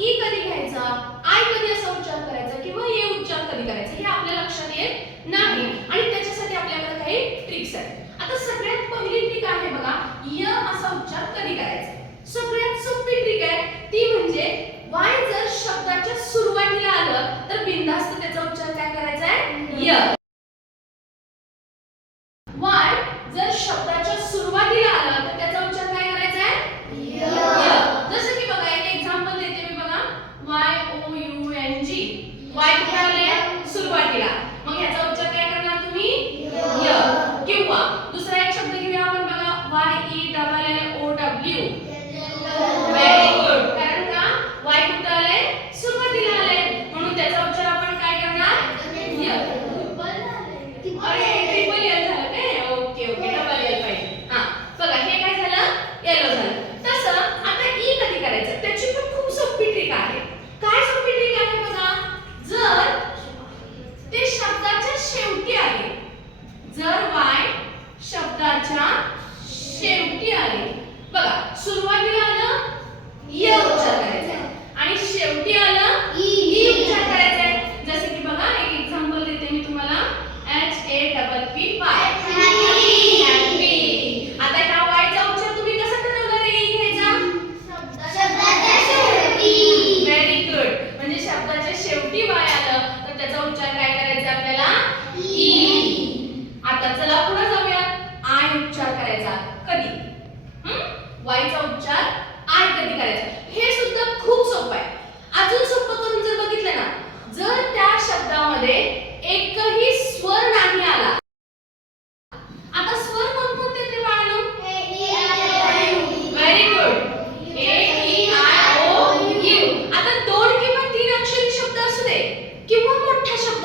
E कधी घ्यायचा? I कधी असा उच्चार करायचा किंवा ये उच्चार कधी करायचा? हे आपल्या लक्षात येत नाही. आणि त्याच्यासाठी आपल्याकडे काही ट्रिक्स आहेत. आता सगळ्यात ಶುರುವಾಗಿಲ್ಲ ಅದು ಇಯ ಉಚ್ಚಾರ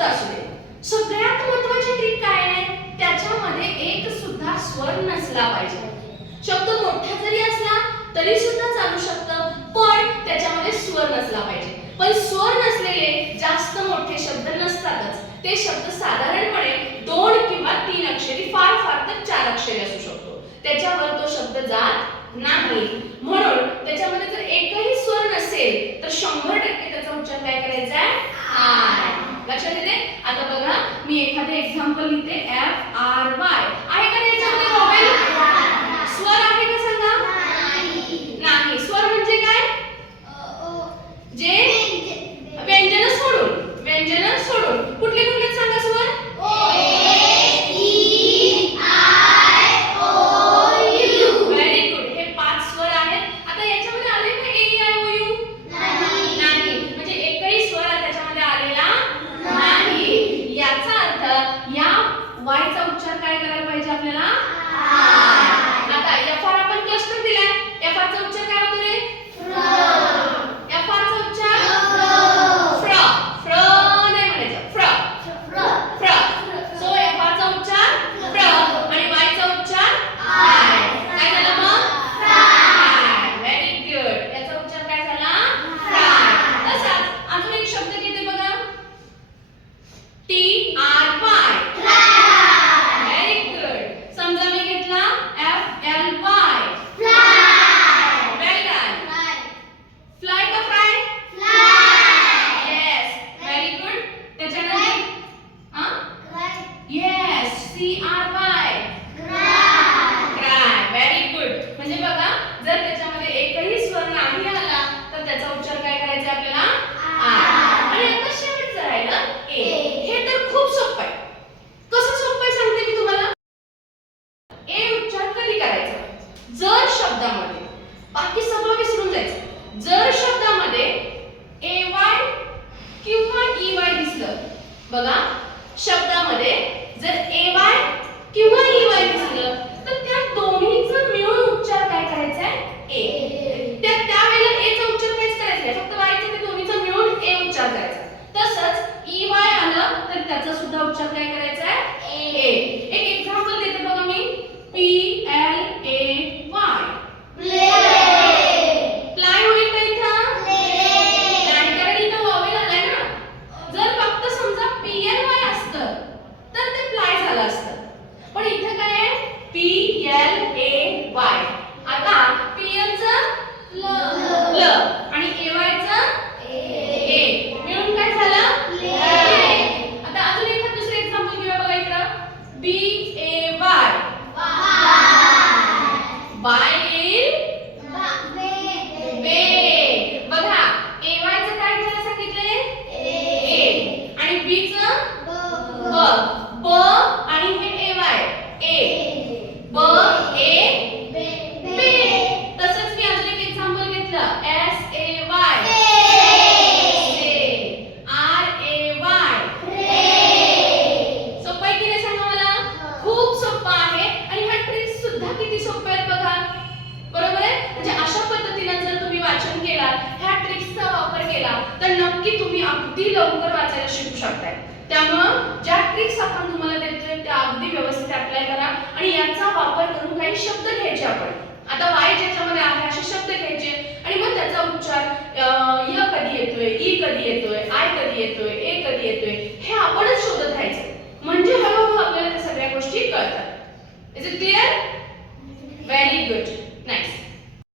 असू सगळ्यात महत्वाची ट्रिक काय आहे? त्याच्यामध्ये एक सुद्धा स्वर नसला पाहिजे. शब्द मोठा जरी असला तरी सुद्धा चालू शकतं. पण त्याच्यामध्ये स्वर नसला पाहिजे. पण स्वर नसलेले जास्त मोठे शब्द नसतातच. ते शब्द साधारणपणे दोन किंवा तीन अक्षरी फार फार तर चार अक्षरी असू शकतो. त्याच्यावर तो शब्द जात नाही. म्हणून त्याच्यामध्ये जर एकही स्वर नसेल तर शंभर टक्के त्याचा उच्चार काय करायचा आहे? आय. लक्षात येते? आता बघा मी एखादे एक्झाम्पल लिहिते एफ आर वाय बाकी सगळं विसरून जायचं. जर शब्दामध्ये ए वाय किंवा ई वाय दिसलं बघा शब्द be अगदी लवकर वाचायला शिकू शकताय. त्यामुळं ज्या ट्रिक्स आपण तुम्हाला देतोय त्या अगदी व्यवस्थित अप्लाय करा आणि याचा वापर करून काही शब्द घ्यायचे आपण. आता वाय ज्याच्यामध्ये आहे असे शब्द घ्यायचे. आणि मग त्याचा उच्चार य कधी येतोय ई कधी येतोय आय कधी येतोय ए कधी येतोय हे आपणच शोधत राहायचं. म्हणजे हळूहळू आपल्याला त्या सगळ्या गोष्टी कळतात. Is it clear very good nice